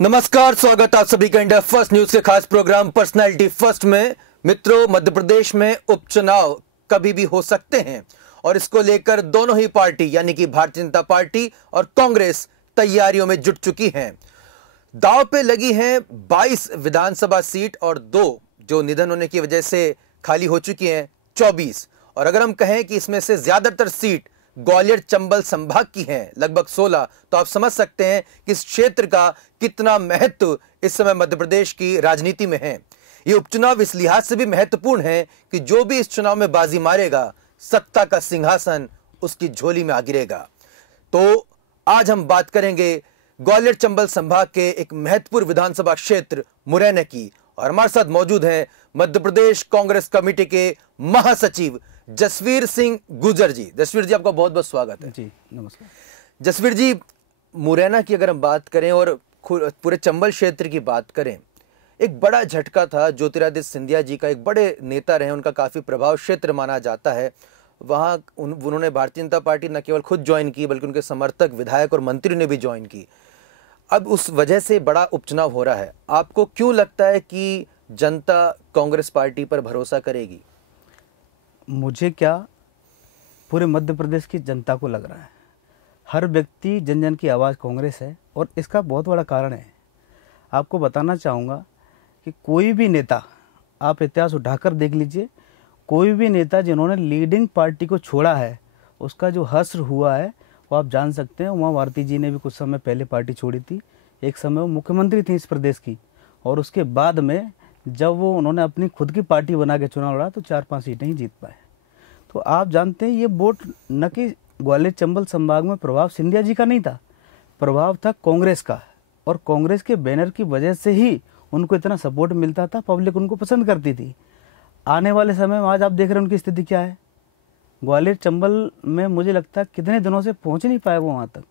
नमस्कार, स्वागत आप सभी का इंडिया फर्स्ट न्यूज के खास प्रोग्राम पर्सनालिटी फर्स्ट में। मित्रों, मध्य प्रदेश में उपचुनाव कभी भी हो सकते हैं और इसको लेकर दोनों ही पार्टी यानी कि भारतीय जनता पार्टी और कांग्रेस तैयारियों में जुट चुकी हैं। दांव पे लगी हैं 22 विधानसभा सीट और 2 जो निधन होने की वजह से खाली हो चुकी हैं 24। और अगर हम कहें कि इसमें से ज्यादातर सीट ग्वालियर चंबल संभाग की हैं, लगभग 16, तो आप समझ सकते हैं कि इस क्षेत्र का कितना महत्व इस समय मध्य प्रदेश की राजनीति में है। ये उपचुनाव इस लिहाज से भी महत्वपूर्ण है कि जो भी इस चुनाव में बाजी मारेगा, सत्ता का सिंहासन उसकी झोली में आ गिरेगा। तो आज हम बात करेंगे ग्वालियर चंबल संभाग के एक महत्वपूर्ण विधानसभा क्षेत्र मुरैना की, और हमारे साथ मौजूद हैं मध्य प्रदेश कांग्रेस कमेटी के महासचिव जसवीर सिंह गुर्जर जी। जसवीर जी, आपका बहुत बहुत स्वागत है। जी नमस्कार। जसवीर जी, मुरैना की अगर हम बात करें और पूरे चंबल क्षेत्र की बात करें, एक बड़ा झटका था। ज्योतिरादित्य सिंधिया जी का एक बड़े नेता रहे, उनका काफ़ी प्रभाव क्षेत्र माना जाता है। वहाँ उन्होंने भारतीय जनता पार्टी न केवल खुद ज्वाइन की बल्कि उनके समर्थक विधायक और मंत्री ने भी ज्वाइन की। अब उस वजह से बड़ा उपचुनाव हो रहा है। आपको क्यों लगता है कि जनता कांग्रेस पार्टी पर भरोसा करेगी? मुझे क्या, पूरे मध्य प्रदेश की जनता को लग रहा है। हर व्यक्ति, जन जन की आवाज़ कांग्रेस है और इसका बहुत बड़ा कारण है। आपको बताना चाहूँगा कि कोई भी नेता, आप इतिहास उठाकर देख लीजिए, कोई भी नेता जिन्होंने लीडिंग पार्टी को छोड़ा है उसका जो हश्र हुआ है वो आप जान सकते हैं। उमा भारती जी ने भी कुछ समय पहले पार्टी छोड़ी थी। एक समय वो मुख्यमंत्री थी इस प्रदेश की, और उसके बाद में जब वो उन्होंने अपनी खुद की पार्टी बना के चुनाव लड़ा तो 4-5 सीटें ही जीत पाए। तो आप जानते हैं ये वोट न कि ग्वालियर चंबल संभाग में प्रभाव सिंधिया जी का नहीं था, प्रभाव था कांग्रेस का, और कांग्रेस के बैनर की वजह से ही उनको इतना सपोर्ट मिलता था, पब्लिक उनको पसंद करती थी। आने वाले समय में आज आप देख रहे हैं उनकी स्थिति क्या है। ग्वालियर चंबल में मुझे लगता है कितने दिनों से पहुंच नहीं पाए वो वहाँ तक,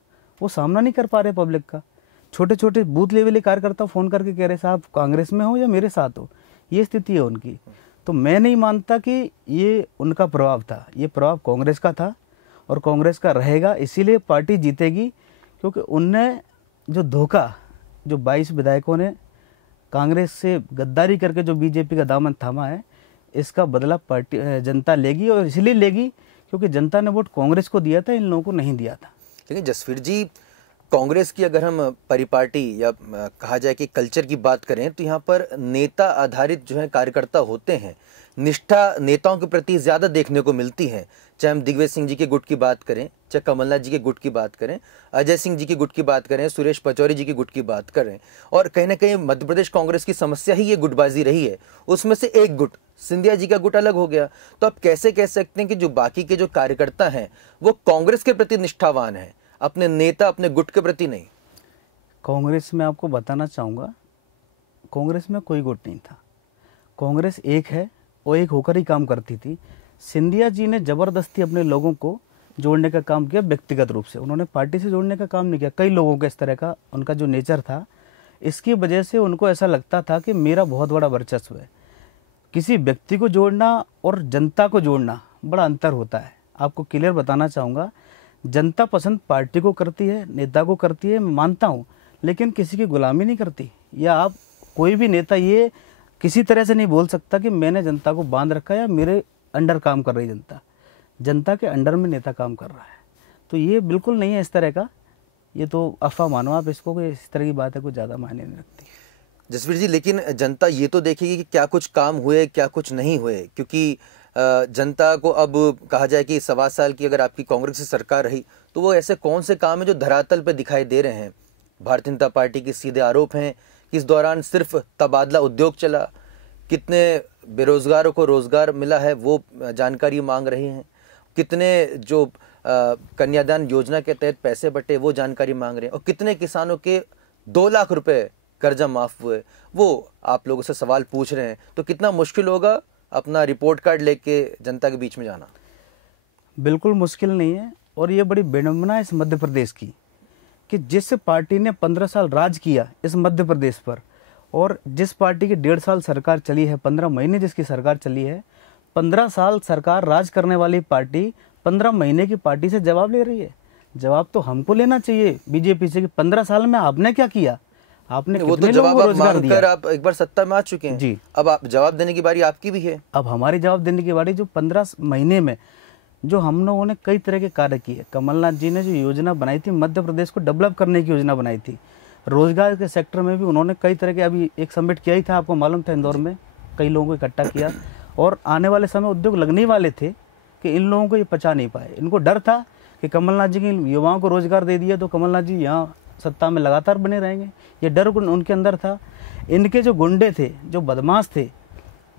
वो सामना नहीं कर पा रहे पब्लिक का। छोटे छोटे बूथ लेवल के कार्यकर्ता फ़ोन करके कह रहे साहब कांग्रेस में हो या मेरे साथ हो, ये स्थिति है उनकी। तो मैं नहीं मानता कि ये उनका प्रभाव था, ये प्रभाव कांग्रेस का था और कांग्रेस का रहेगा। इसीलिए पार्टी जीतेगी, क्योंकि उनने जो धोखा, जो 22 विधायकों ने कांग्रेस से गद्दारी करके जो बीजेपी का दामन थामा है, इसका बदला पार्टी जनता लेगी। और इसलिए लेगी क्योंकि जनता ने वोट कांग्रेस को दिया था, इन लोगों को नहीं दिया था। लेकिन जसवीर जी, कांग्रेस की अगर हम परिपाटी या कहा जाए कि कल्चर की बात करें तो यहाँ पर नेता आधारित जो है कार्यकर्ता होते हैं। निष्ठा नेताओं के प्रति ज़्यादा देखने को मिलती है। चाहे हम दिग्विजय सिंह जी के गुट की बात करें, चाहे कमलनाथ जी के गुट की बात करें, अजय सिंह जी के गुट की बात करें, सुरेश पचौरी जी के गुट की बात करें, और कहीं ना कहीं मध्य प्रदेश कांग्रेस की समस्या ही ये गुटबाजी रही है। उसमें से एक गुट, सिंधिया जी का गुट, अलग हो गया। तो आप कैसे कह सकते हैं कि जो बाकी के जो कार्यकर्ता हैं वो कांग्रेस के प्रति निष्ठावान हैं, अपने नेता, अपने गुट के प्रति नहीं? कांग्रेस में आपको बताना चाहूँगा, कांग्रेस में कोई गुट नहीं था। कांग्रेस एक है और एक होकर ही काम करती थी। सिंधिया जी ने ज़बरदस्ती अपने लोगों को जोड़ने का काम किया, व्यक्तिगत रूप से। उन्होंने पार्टी से जोड़ने का काम नहीं किया। कई लोगों का इस तरह का उनका जो नेचर था, इसकी वजह से उनको ऐसा लगता था कि मेरा बहुत बड़ा वर्चस्व है। किसी व्यक्ति को जोड़ना और जनता को जोड़ना बड़ा अंतर होता है। आपको क्लियर बताना चाहूँगा, जनता पसंद पार्टी को करती है, नेता को करती है, मैं मानता हूँ, लेकिन किसी की गुलामी नहीं करती। या आप कोई भी नेता ये किसी तरह से नहीं बोल सकता कि मैंने जनता को बांध रखा है या मेरे अंडर काम कर रही जनता। जनता के अंडर में नेता काम कर रहा है। तो ये बिल्कुल नहीं है इस तरह का, ये तो अफवाह मानो आप इसको, कि इस तरह की बात है, कुछ ज़्यादा मायने नहीं रखती। जसवीर जी, लेकिन जनता ये तो देखेगी कि क्या कुछ काम हुए, क्या कुछ नहीं हुए, क्योंकि जनता को अब कहा जाए कि 1.25 साल की अगर आपकी कांग्रेस की सरकार रही तो वो ऐसे कौन से काम है जो धरातल पर दिखाई दे रहे हैं? भारतीय जनता पार्टी के सीधे आरोप हैं कि इस दौरान सिर्फ तबादला उद्योग चला, कितने बेरोजगारों को रोजगार मिला है वो जानकारी मांग रहे हैं, कितने जो कन्यादान योजना के तहत पैसे बटे वो जानकारी मांग रहे हैं, और कितने किसानों के 2 लाख रुपए कर्जा माफ हुए वो आप लोगों से सवाल पूछ रहे हैं। तो कितना मुश्किल होगा अपना रिपोर्ट कार्ड लेके जनता के बीच में जाना? बिल्कुल मुश्किल नहीं है, और ये बड़ी विडंबना है इस मध्य प्रदेश की कि जिस पार्टी ने 15 साल राज किया इस मध्य प्रदेश पर, और जिस पार्टी की 1.5 साल सरकार चली है, 15 महीने जिसकी सरकार चली है, 15 साल सरकार राज करने वाली पार्टी 15 महीने की पार्टी से जवाब ले रही है। जवाब तो हमको लेना चाहिए बीजेपी से कि 15 साल में आपने क्या किया। आपने वो तो कितने लोगों जवाब को आप रोजगार मांगकर दिया? आप एक बार सत्ता में आ चुके हैं जी। अब आप जवाब देने की बारी आपकी भी है। अब हमारी जवाब देने की बारी, जो 15 महीने में जो हम लोगों ने कई तरह के कार्य किए। कमलनाथ जी ने जो योजना बनाई थी, मध्य प्रदेश को डेवलप करने की योजना बनाई थी, रोजगार के सेक्टर में भी उन्होंने कई तरह के, अभी एक समिट किया ही था, आपको मालूम था, इंदौर में कई लोगों को इकट्ठा किया, और आने वाले समय उद्योग लगने वाले थे कि इन लोगों को ये पचा नहीं पाए। इनको डर था कि कमलनाथ जी के युवाओं को रोजगार दे दिया तो कमलनाथ जी यहाँ सत्ता में लगातार बने रहेंगे, ये डर उनके अंदर था। इनके जो गुंडे थे, जो बदमाश थे,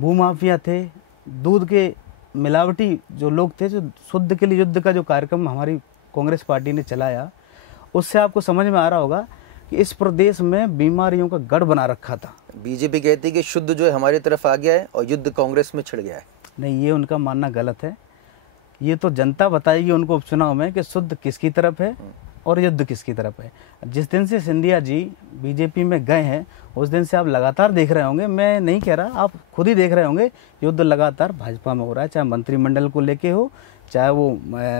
भूमाफिया थे, दूध के मिलावटी जो लोग थे, जो शुद्ध के लिए युद्ध का जो कार्यक्रम हमारी कांग्रेस पार्टी ने चलाया, उससे आपको समझ में आ रहा होगा कि इस प्रदेश में बीमारियों का गढ़ बना रखा था। बीजेपी कहती है कि शुद्ध जो है हमारी तरफ आ गया है और युद्ध कांग्रेस में छिड़ गया है। नहीं, ये उनका मानना गलत है। ये तो जनता बताएगी उनको उपचुनाव में कि शुद्ध किसकी तरफ है और युद्ध किसकी तरफ है। जिस दिन से सिंधिया जी बीजेपी में गए हैं, उस दिन से आप लगातार देख रहे होंगे, मैं नहीं कह रहा, आप खुद ही देख रहे होंगे, युद्ध लगातार भाजपा में हो रहा है। चाहे मंत्रिमंडल को लेके हो, चाहे वो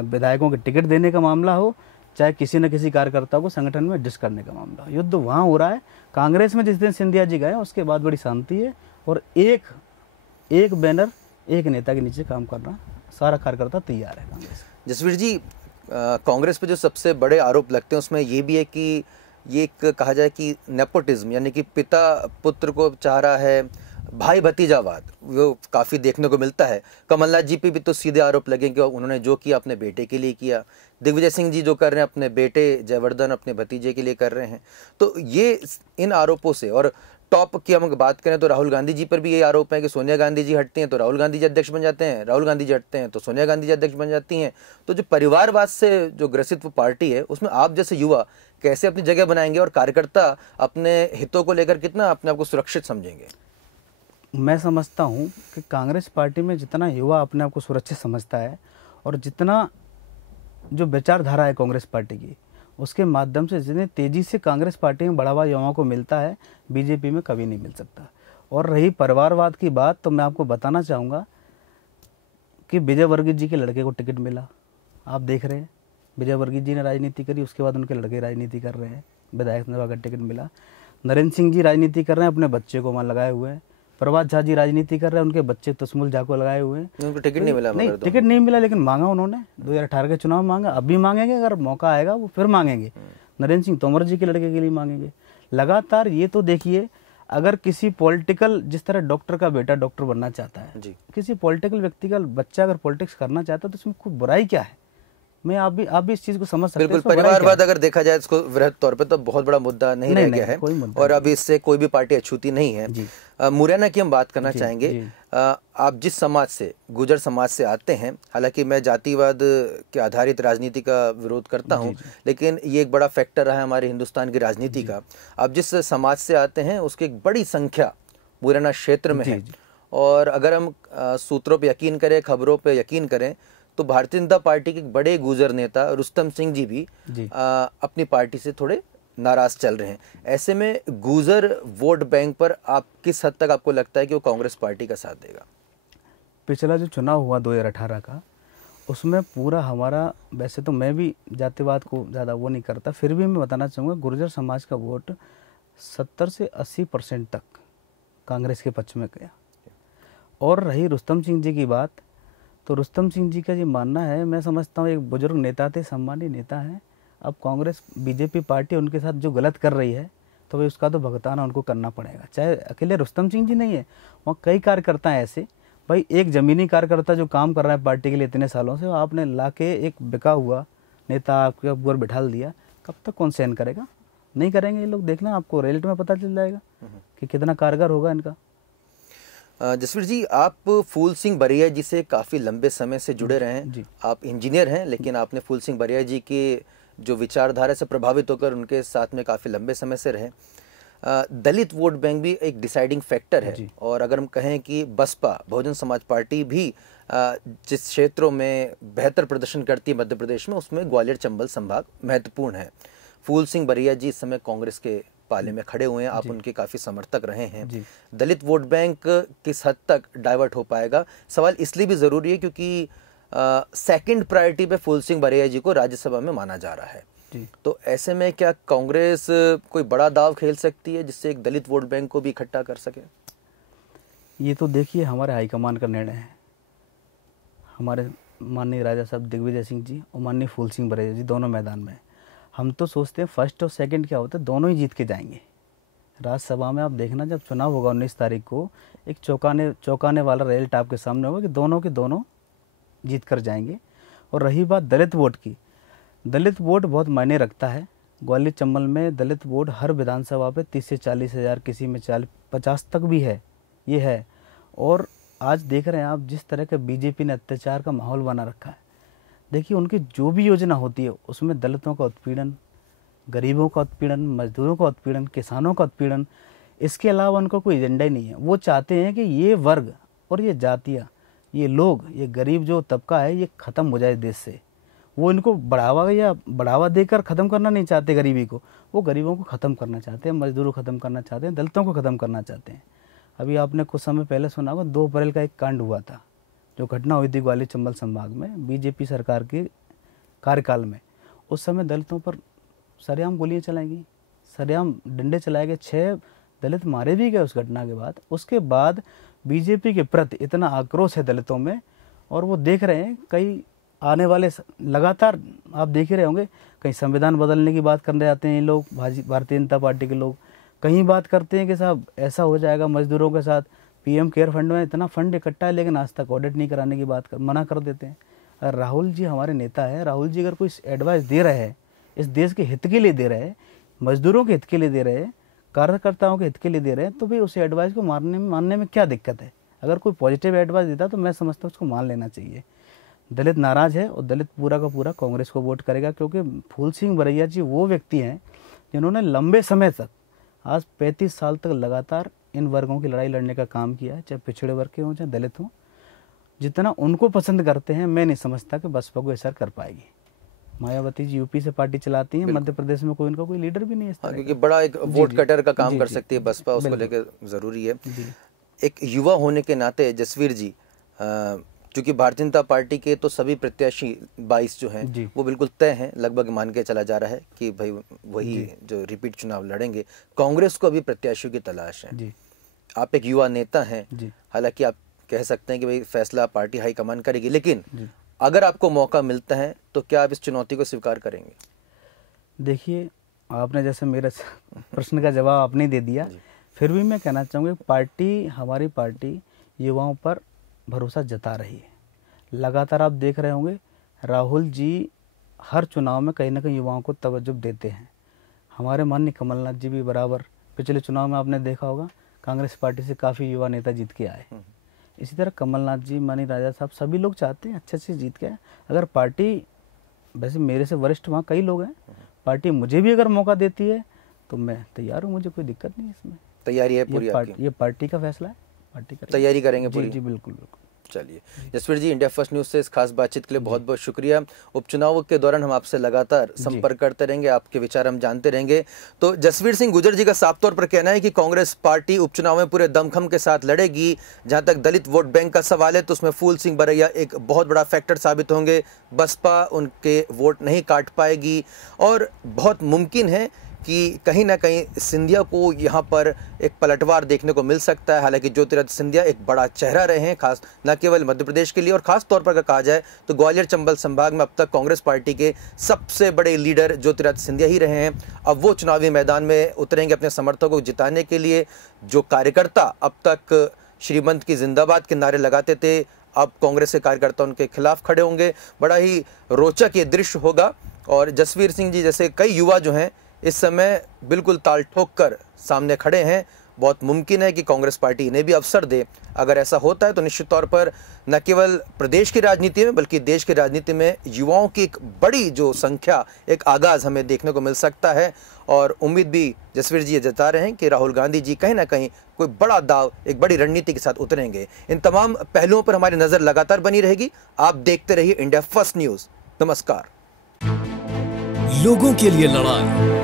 विधायकों के टिकट देने का मामला हो, चाहे किसी न किसी कार्यकर्ता को संगठन में एडजस्ट करने का मामला हो, युद्ध वहाँ हो रहा है। कांग्रेस में जिस दिन सिंधिया जी गए, उसके बाद बड़ी शांति है, और एक बैनर, एक नेता के नीचे काम करना सारा कार्यकर्ता तैयार है कांग्रेस। जसवीर जी, कांग्रेस पे जो सबसे बड़े आरोप लगते हैं उसमें ये भी है कि ये एक कहा जाए कि नेपोटिज्म, यानी कि पिता पुत्र को चाह रहा है, भाई भतीजावाद वो काफ़ी देखने को मिलता है। कमलनाथ जी पे भी तो सीधे आरोप लगे कि उन्होंने जो किया अपने बेटे के लिए किया। दिग्विजय सिंह जी जो कर रहे हैं अपने बेटे जयवर्धन अपने भतीजे के लिए कर रहे हैं। तो ये इन आरोपों से, और टॉप की हम बात करें तो राहुल गांधी जी पर भी ये आरोप है कि सोनिया गांधी जी हटती हैं तो राहुल गांधी जी अध्यक्ष बन जाते हैं, राहुल गांधी जी हटते हैं तो सोनिया गांधी जी अध्यक्ष बन जाती हैं। तो जो परिवारवाद से जो ग्रसित वो पार्टी है, उसमें आप जैसे युवा कैसे अपनी जगह बनाएंगे और कार्यकर्ता अपने हितों को लेकर कितना अपने आप को सुरक्षित समझेंगे? मैं समझता हूँ कि कांग्रेस पार्टी में जितना युवा अपने आप को सुरक्षित समझता है, और जितना जो विचारधारा है कांग्रेस पार्टी की, उसके माध्यम से जितनी तेज़ी से कांग्रेस पार्टी में बढ़ावा युवाओं को मिलता है, बीजेपी में कभी नहीं मिल सकता। और रही परिवारवाद की बात, तो मैं आपको बताना चाहूँगा कि विजय वर्गीय जी के लड़के को टिकट मिला। आप देख रहे हैं, विजय वर्गीय जी ने राजनीति करी, उसके बाद उनके लड़के राजनीति कर रहे हैं, विधायक सभा का टिकट मिला। नरेंद्र सिंह जी राजनीति कर रहे हैं, अपने बच्चे को वहाँ लगाए हुए हैं। प्रभात झा जी राजनीति कर रहे हैं, उनके बच्चे तसमुल झा को लगाए हुए हैं। उनको टिकट नहीं मिला? नहीं, टिकट नहीं मिला, लेकिन मांगा उन्होंने। 2018 के चुनाव मांगा, अब भी मांगेंगे, अगर मौका आएगा वो फिर मांगेंगे। नरेंद्र सिंह तोमर जी के लड़के के लिए मांगेंगे लगातार। ये तो देखिए, अगर किसी पॉलिटिकल, जिस तरह डॉक्टर का बेटा डॉक्टर बनना चाहता है, किसी पॉलिटिकल व्यक्ति का बच्चा अगर पॉलिटिक्स करना चाहता है, तो इसमें कोई बुराई क्या है? मैं आप भी इस चीज को समझ सकते हैं। बिल्कुल, परिवारवाद अगर देखा जाए इसको वृहद तौर पे तो बहुत बड़ा मुद्दा नहीं रह गया है, और अभी इससे कोई भी पार्टी अछूती नहीं है। मुरैना की हम बात करना चाहेंगे। आप जिस समाज से, गुर्जर समाज से आते हैं, हालांकि मैं जातिवाद के आधारित राजनीति का विरोध करता हूं, लेकिन ये एक बड़ा फैक्टर रहा है हमारे हिंदुस्तान की राजनीति का। आप जिस समाज से आते हैं उसकी एक बड़ी संख्या मुरैना क्षेत्र में है, और अगर हम सूत्रों पर यकीन करें, खबरों पर यकीन करें, तो भारतीय जनता पार्टी के बड़े गुजर नेता रुस्तम सिंह जी भी अपनी पार्टी से थोड़े नाराज चल रहे हैं। ऐसे में गुजर वोट बैंक पर आप किस हद तक आपको लगता है कि वो कांग्रेस पार्टी का साथ देगा? पिछला जो चुनाव हुआ 2018 का, उसमें पूरा हमारा, वैसे तो मैं भी जातिवाद को ज़्यादा वो नहीं करता, फिर भी मैं बताना चाहूँगा, गुर्जर समाज का वोट 70 से 80% तक कांग्रेस के पक्ष में गया। और रही रुस्तम सिंह जी की बात, तो रुस्तम सिंह जी का ये मानना है, मैं समझता हूँ एक बुजुर्ग नेता थे, सम्मानीय नेता हैं। अब कांग्रेस बीजेपी पार्टी उनके साथ जो गलत कर रही है, तो भाई उसका तो भुगतान उनको करना पड़ेगा। चाहे अकेले रुस्तम सिंह जी नहीं है, वहाँ कई कार्यकर्ता हैं ऐसे। भाई एक ज़मीनी कार्यकर्ता जो काम कर रहा है पार्टी के लिए इतने सालों से, आपने ला के एक बिका हुआ नेता आपके ऊपर बिठाल दिया, कब तक कौन सहन करेगा? नहीं करेंगे ये लोग। देखना, आपको रिजल्ट में पता चल जाएगा कि कितना कारगर होगा इनका। जसवीर जी, आप फूल सिंह बरिया जी से काफ़ी लंबे समय से जुड़े रहे हैं। आप इंजीनियर हैं, लेकिन आपने फूल सिंह बरिया जी के जो विचारधारा से प्रभावित होकर उनके साथ में काफ़ी लंबे समय से रहे। दलित वोट बैंक भी एक डिसाइडिंग फैक्टर है, और अगर हम कहें कि बसपा बहुजन समाज पार्टी भी जिस क्षेत्रों में बेहतर प्रदर्शन करती है मध्य प्रदेश में, उसमें ग्वालियर चंबल संभाग महत्वपूर्ण है। फूल सिंह बरिया जी इस समय कांग्रेस के पाले में खड़े हुए हैं, आप उनके काफ़ी समर्थक रहे हैं। दलित वोट बैंक किस हद तक डाइवर्ट हो पाएगा? सवाल इसलिए भी ज़रूरी है क्योंकि सेकंड प्रायोरिटी पे फूल सिंह बरिया जी को राज्यसभा में माना जा रहा है। जी। तो ऐसे में क्या कांग्रेस कोई बड़ा दाव खेल सकती है जिससे एक दलित वोट बैंक को भी इकट्ठा कर सके? ये तो देखिए हमारे हाईकमान का निर्णय है। हमारे माननीय राजा साहब दिग्विजय सिंह जी और माननीय फूल सिंह बरेजा जी दोनों मैदान में। हम तो सोचते हैं फर्स्ट और सेकंड क्या होता है, दोनों ही जीत के जाएंगे। राज्यसभा में आप देखना, जब चुनाव होगा 19 तारीख को, एक चौंकाने वाला रिजल्ट आपके सामने होगा कि दोनों के दोनों जीत कर जाएंगे। और रही बात दलित वोट की, दलित वोट बहुत मायने रखता है। ग्वालियर चंबल में दलित वोट हर विधानसभा पे 30 से 40 हज़ार, किसी में 50 तक भी है, ये है। और आज देख रहे हैं आप जिस तरह का बीजेपी ने अत्याचार का माहौल बना रखा है। देखिए उनकी जो भी योजना होती है उसमें दलितों का उत्पीड़न, गरीबों का उत्पीड़न, मजदूरों का उत्पीड़न, किसानों का उत्पीड़न, इसके अलावा उनका कोई एजेंडा ही नहीं है। वो चाहते हैं कि ये वर्ग और ये जातियाँ, ये लोग, ये गरीब जो तबका है ये ख़त्म हो जाए देश से। वो इनको बढ़ावा देकर ख़त्म करना नहीं चाहते गरीबी को, वो गरीबों को ख़त्म करना चाहते हैं, मजदूरों को ख़त्म करना चाहते हैं, दलितों को ख़त्म करना चाहते हैं। अभी आपने कुछ समय पहले सुना होगा 2 अप्रैल का एक कांड हुआ था, जो घटना हुई थी ग्वालियर चंबल संभाग में बीजेपी सरकार के कार्यकाल में। उस समय दलितों पर सरेआम गोलियां चलाई गई, सरेआम डंडे चलाए गए, 6 दलित मारे भी गए उस घटना के बाद। उसके बाद बीजेपी के प्रति इतना आक्रोश है दलितों में, और वो देख रहे हैं कई आने वाले लगातार आप देख ही रहे होंगे, कहीं संविधान बदलने की बात करने जाते हैं ये लोग, भारतीय जनता पार्टी के लोग, कहीं बात करते हैं कि साहब ऐसा हो जाएगा मजदूरों के साथ, पीएम केयर फंड में इतना फंड इकट्ठा है लेकिन आज तक ऑडिट नहीं कराने की बात मना कर देते हैं। और राहुल जी हमारे नेता है, राहुल जी अगर कोई एडवाइस दे रहे हैं, इस देश के हित के लिए दे रहे हैं, मजदूरों के हित के लिए दे रहे हैं, कार्यकर्ताओं के हित के लिए दे रहे हैं, तो भाई उस एडवाइस को मानने में क्या दिक्कत है? अगर कोई पॉजिटिव एडवाइस देता तो मैं समझता हूँ उसको मान लेना चाहिए। दलित नाराज है और दलित पूरा का पूरा कांग्रेस को वोट करेगा, क्योंकि फूल सिंह बरैया जी वो व्यक्ति हैं जिन्होंने लंबे समय तक, आज 35 साल तक लगातार इन वर्गों की लड़ाई लड़ने का काम किया है, चाहे पिछड़े वर्ग के हों चाहे दलित हों। जितना उनको पसंद करते हैं, मैं नहीं समझता कि बसपा को असर कर पाएगी। मायावती जी यूपी से पार्टी चलाती हैं, मध्य प्रदेश में कोई उनका कोई लीडर भी नहीं है, क्योंकि बड़ा एक वोट कटर का काम कर सकती है बसपा, उसको लेकर जरूरी है। एक युवा होने के नाते जसवीर जी, क्योंकि भारतीय जनता पार्टी के तो सभी प्रत्याशी 22 जो हैं वो बिल्कुल तय हैं, लगभग मान के चला जा रहा है कि भाई वही जो रिपीट चुनाव लड़ेंगे। कांग्रेस को अभी प्रत्याशियों की तलाश है। आप एक युवा नेता हैं, हालांकि आप कह सकते हैं कि भाई फैसला पार्टी हाईकमान करेगी, लेकिन अगर आपको मौका मिलता है तो क्या आप इस चुनौती को स्वीकार करेंगे? देखिए आपने जैसे मेरे प्रश्न का जवाब आपने दे दिया, फिर भी मैं कहना चाहूँगा हमारी पार्टी युवाओं पर भरोसा जता रही है। लगातार आप देख रहे होंगे राहुल जी हर चुनाव में कहीं ना कहीं युवाओं को तवज्जो देते हैं। हमारे माननीय कमलनाथ जी भी बराबर, पिछले चुनाव में आपने देखा होगा कांग्रेस पार्टी से काफ़ी युवा नेता जीत के आए। इसी तरह कमलनाथ जी, माननीय राजा साहब, सभी लोग चाहते हैं अच्छे से जीत के आए। अगर पार्टी, वैसे मेरे से वरिष्ठ वहाँ कई लोग हैं, पार्टी मुझे भी अगर मौका देती है तो मैं तैयार हूँ, मुझे कोई दिक्कत नहीं है इसमें। तैयारी है पूरी आपकी? ये पार्टी का फैसला है, पार्टी का तैयारी करेंगे पूरी? जी बिल्कुल बिल्कुल। चलिए जसवीर जी, इंडिया फर्स्ट न्यूज़ से इस खास बातचीत के लिए बहुत बहुत शुक्रिया। उपचुनाव के दौरान हम आपसे लगातार संपर्क करते रहेंगे, आपके विचार हम जानते रहेंगे। तो जसवीर सिंह गुर्जर जी का साफ तौर पर कहना है कि कांग्रेस पार्टी उपचुनाव में पूरे दमखम के साथ लड़ेगी। जहां तक दलित वोट बैंक का सवाल है तो उसमें फूल सिंह बरैया एक बहुत बड़ा फैक्टर साबित होंगे। बसपा उनके वोट नहीं काट पाएगी और बहुत मुमकिन है कि कहीं ना कहीं सिंधिया को यहाँ पर एक पलटवार देखने को मिल सकता है। हालांकि ज्योतिरादित्य सिंधिया एक बड़ा चेहरा रहे हैं, खास न केवल मध्य प्रदेश के लिए, और खास तौर पर अगर कहा जाए तो ग्वालियर चंबल संभाग में अब तक कांग्रेस पार्टी के सबसे बड़े लीडर ज्योतिरादित्य सिंधिया ही रहे हैं। अब वो चुनावी मैदान में उतरेंगे अपने समर्थकों को जिताने के लिए। जो कार्यकर्ता अब तक श्रीमंत की जिंदाबाद के नारे लगाते थे, अब कांग्रेस के कार्यकर्ता उनके खिलाफ खड़े होंगे। बड़ा ही रोचक ये दृश्य होगा। और जसवीर सिंह जी जैसे कई युवा जो हैं इस समय बिल्कुल ताल ठोक कर सामने खड़े हैं। बहुत मुमकिन है कि कांग्रेस पार्टी इन्हें भी अवसर दे। अगर ऐसा होता है तो निश्चित तौर पर न केवल प्रदेश की राजनीति में बल्कि देश की राजनीति में युवाओं की एक बड़ी जो संख्या, एक आगाज़ हमें देखने को मिल सकता है। और उम्मीद भी जसवीर जी ये जता रहे हैं कि राहुल गांधी जी कहीं ना कहीं कोई बड़ा दाव, एक बड़ी रणनीति के साथ उतरेंगे। इन तमाम पहलुओं पर हमारी नज़र लगातार बनी रहेगी। आप देखते रहिए इंडिया फर्स्ट न्यूज़। नमस्कार। लोगों के लिए लड़ाई,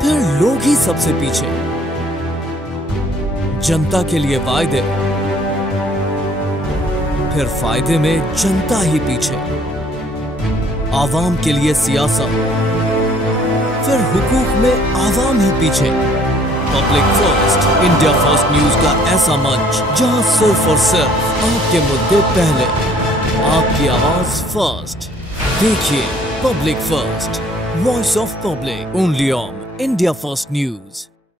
फिर लोग ही सबसे पीछे, जनता के लिए वायदे, फिर फायदे में जनता ही पीछे। आवाम के लिए सियासत, फिर हुकूक में आवाम ही पीछे। Public first, India first news का ऐसा मंच जहां सिर्फ और सिर्फ आपके मुद्दे पहले, आपकी आवाज फर्स्ट। देखिए public first, voice of public, only on India first news.